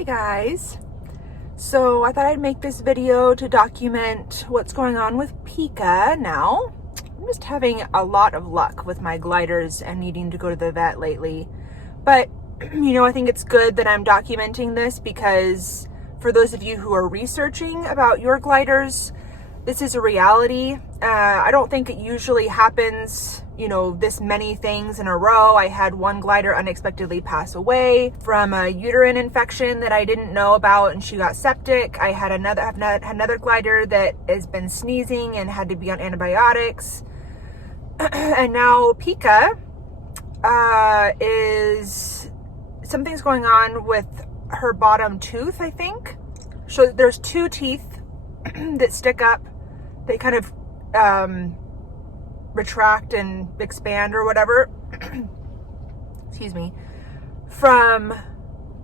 Hey guys, so I thought I'd make this video to document what's going on with Peka now. I'm just having a lot of luck with my gliders and needing to go to the vet lately. But, I think it's good that I'm documenting this because for those of you who are researching about your gliders, this is a reality. I don't think it usually happens, this many things in a row. I had one glider unexpectedly pass away from a uterine infection that I didn't know about, and she got septic. I had another glider that has been sneezing and had to be on antibiotics. And now Peka is something's going on with her bottom tooth, I think. So there's two teeth that stick up. They kind of retract and expand or whatever, excuse me, from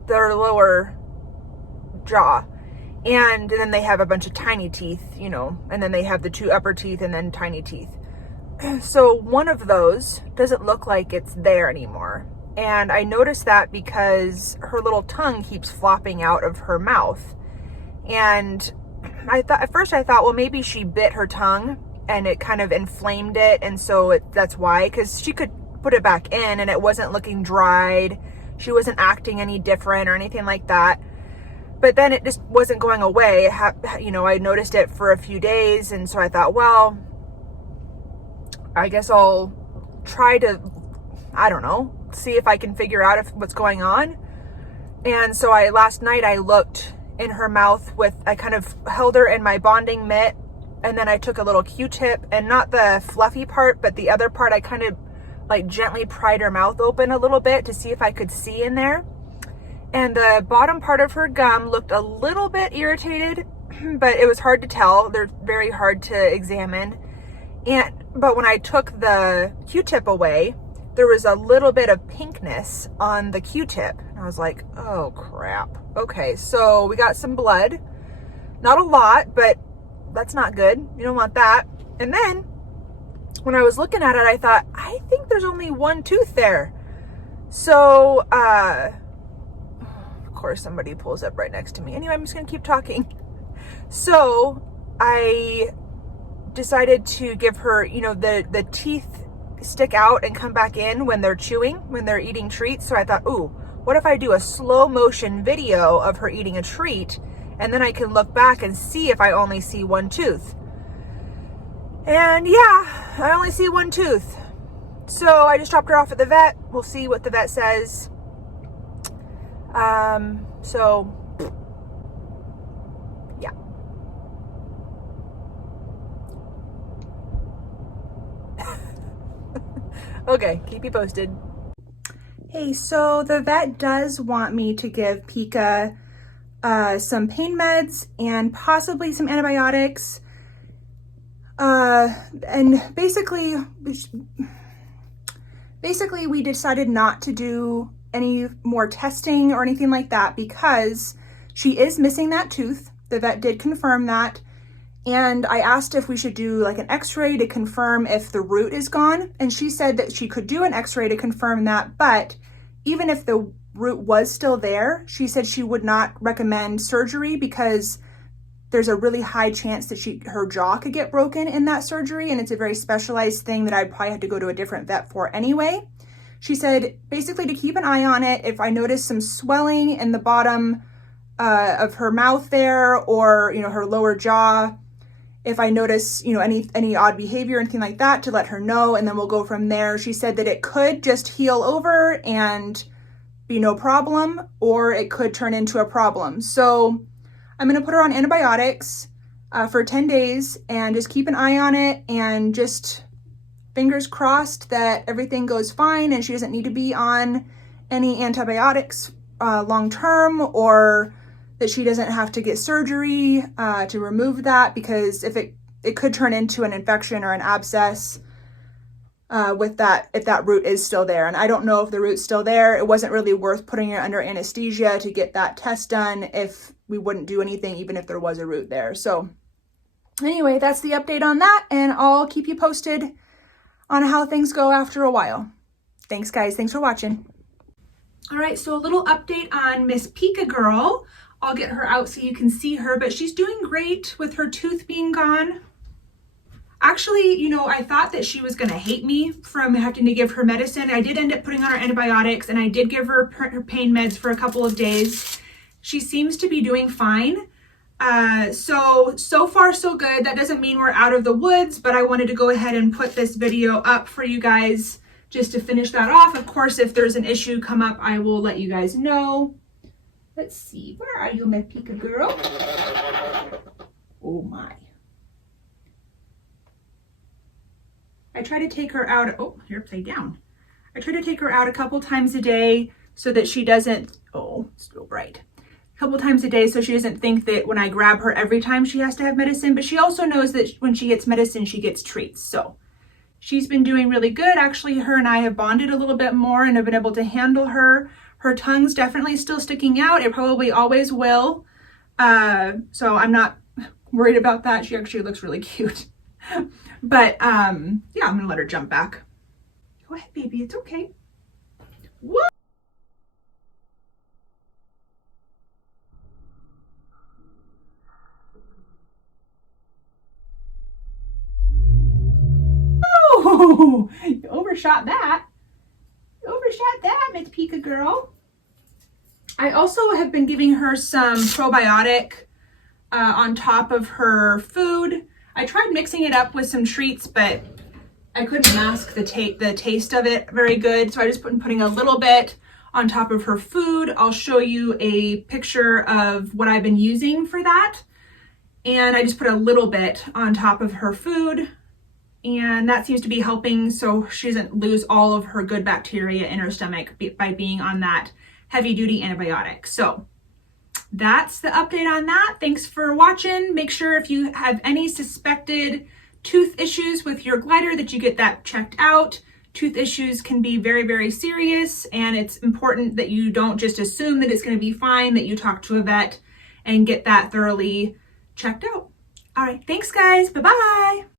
their lower jaw. And then they have a bunch of tiny teeth, and then they have the two upper teeth and then tiny teeth. So one of those doesn't look like it's there anymore. And I noticed that because her little tongue keeps flopping out of her mouth. And at first I thought, well, maybe she bit her tongue and it kind of inflamed it. And so that's why, because she could put it back in and it wasn't looking dried. She wasn't acting any different or anything like that. But then it just wasn't going away. I noticed it for a few days. And so I thought, well, I guess I'll try to, see if I can figure out what's going on. And so last night I looked in her mouth I kind of held her in my bonding mitt, and then I took a little Q-tip, and not the fluffy part, but the other part, I kind of gently pried her mouth open a little bit to see if I could see in there. And the bottom part of her gum looked a little bit irritated, but it was hard to tell. They're very hard to examine. But when I took the Q-tip away, there was a little bit of pinkness on the Q-tip. And I was like, oh crap. Okay, so we got some blood. Not a lot, but that's not good. You don't want that. And then when I was looking at it, I thought, I think there's only one tooth there. So, of course somebody pulls up right next to me. Anyway, I'm just gonna keep talking. So I decided to give her, the teeth stick out and come back in when they're chewing, when they're eating treats. So I thought, ooh, what if I do a slow motion video of her eating a treat, and then I can look back and see if I only see one tooth. And yeah, I only see one tooth. So I just dropped her off at the vet. We'll see what the vet says. So yeah. Okay, keep you posted. Hey, so the vet does want me to give Peka some pain meds and possibly some antibiotics. And basically we decided not to do any more testing or anything like that because she is missing that tooth. The vet did confirm that. And I asked if we should do an x-ray to confirm if the root is gone. And she said that she could do an x-ray to confirm that. But even if the root was still there, she said she would not recommend surgery because there's a really high chance that her jaw could get broken in that surgery. And it's a very specialized thing that I'd probably have to go to a different vet for anyway. She said basically to keep an eye on it. If I notice some swelling in the bottom of her mouth there, or, her lower jaw, if I notice, any odd behavior or anything like that, to let her know, and then we'll go from there. She said that it could just heal over and be no problem, or it could turn into a problem. So I'm going to put her on antibiotics for 10 days and just keep an eye on it, and just fingers crossed that everything goes fine and she doesn't need to be on any antibiotics long term, or that she doesn't have to get surgery to remove that, because if it could turn into an infection or an abscess if that root is still there. And I don't know if the root's still there. It wasn't really worth putting her under anesthesia to get that test done if we wouldn't do anything, even if there was a root there. So anyway, that's the update on that, and I'll keep you posted on how things go after a while. Thanks guys, thanks for watching. All right, so a little update on Miss Peka girl. I'll get her out so you can see her, but she's doing great with her tooth being gone. Actually, you know, I thought that she was going to hate me from having to give her medicine. I did end up putting on her antibiotics, and I did give her her pain meds for a couple of days. She seems to be doing fine. So far so good. That doesn't mean we're out of the woods, but I wanted to go ahead and put this video up for you guys just to finish that off. Of course, if there's an issue come up, I will let you guys know. Let's see, where are you, my Peka girl? Oh my. I try to take her out, oh, you're upside down. I try to take her out a couple times a day so that she doesn't, oh, still bright. A couple times a day so she doesn't think that when I grab her every time she has to have medicine, but she also knows that when she gets medicine, she gets treats. So she's been doing really good. Actually, her and I have bonded a little bit more and have been able to handle her. Her tongue's definitely still sticking out. It probably always will. So I'm not worried about that. She actually looks really cute. But yeah, I'm gonna let her jump back. Go ahead, baby, it's okay. What? Oh, you overshot that. You overshot that, Miss Peka girl. I also have been giving her some probiotic on top of her food. I tried mixing it up with some treats, but I couldn't mask the taste of it very good. So I just putting a little bit on top of her food. I'll show you a picture of what I've been using for that. And I just put a little bit on top of her food. And that seems to be helping so she doesn't lose all of her good bacteria in her stomach by being on that heavy duty antibiotic. So that's the update on that. Thanks for watching. Make sure if you have any suspected tooth issues with your glider that you get that checked out. Tooth issues can be very, very serious, and it's important that you don't just assume that it's going to be fine, that you talk to a vet and get that thoroughly checked out. All right, thanks guys. Bye-bye.